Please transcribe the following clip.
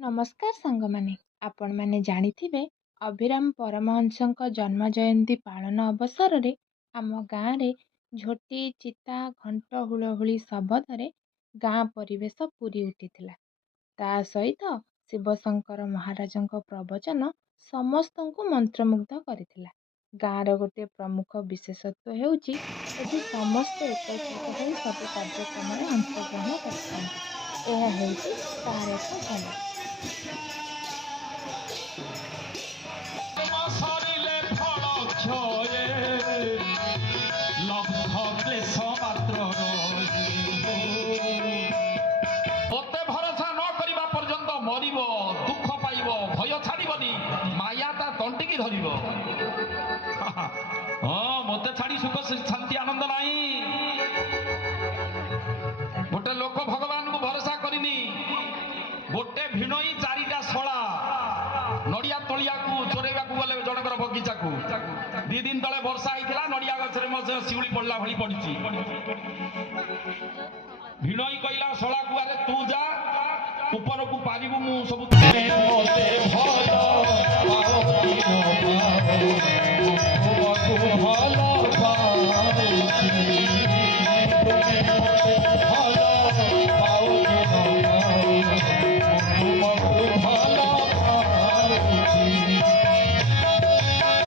ନମସ୍କାର ସାଙ୍ଗମାନେ। ଆପଣମାନେ ଜାଣିଥିବେ ଅଭିରାମ ପରମହଂସଙ୍କ ଜନ୍ମ ଜୟନ୍ତୀ ପାଳନ ଅବସରରେ ଆମ ଗାଁରେ ଝୋଟି ଚିତା ଘଣ୍ଟ ହୁଳହୁଳି ଶବଦରେ ଗାଁ ପରିବେଶ ପୂରି ଉଠିଥିଲା। ତା ସହିତ ଶିବଶଙ୍କର ମହାରାଜଙ୍କ ପ୍ରବଚନ ସମସ୍ତଙ୍କୁ ମନ୍ତ୍ରମୁଗ୍ଧ କରିଥିଲା। ଗାଁର ଗୋଟେ ପ୍ରମୁଖ ବିଶେଷତ୍ୱ ହେଉଛି ଏଠି ସମସ୍ତେ ଏକତ୍ରିତ ହୋଇ ସବୁ କାର୍ଯ୍ୟକ୍ରମରେ ଅଂଶଗ୍ରହଣ କରିଥାନ୍ତି। ଏହା ହେଉଛି ତାର ଏକ ଝଲକ। ସରିଲେ ଫଳ କ୍ଷୟେ ଲବ୍ଧ କ୍ଲେଶ ମାତ୍ର ମୋତେ ଭରସା ନ କରିବା ପର୍ଯ୍ୟନ୍ତ ମରିବ, ଦୁଃଖ ପାଇବ, ଭୟ ଛାଡ଼ିବନି, ମାୟା ତା ତଣ୍ଟିକି ଧରିବ। ହଁ, ମୋତେ ଛାଡ଼ି ସୁଖ ଶାନ୍ତି ଆନନ୍ଦ ନାହିଁ। ଗୋଟେ ଲୋକ ଭଗବାନଙ୍କୁ ଭରସା କରିନି, ଗୋଟେ ଭିଣୋଇ ଚାରିଟା ଶଳା ନଡ଼ିଆ ତଳିଆକୁ ଚୋରେଇବାକୁ ଗଲେ ଜଣଙ୍କର ବଗିଚାକୁ। 2 ଦିନ ତଳେ ବର୍ଷା ହେଇଥିଲା, ନଡ଼ିଆ ଗଛରେ ଶିଉଳି ପଡ଼ିଲା ଭଳି ପଡ଼ିଛି। ଭିଣୋଇ କହିଲା ଶଳାକୁ, ଆରେ ତୁ ଯା ଉପରକୁ ପାରିବୁ, ମୁଁ ସବୁ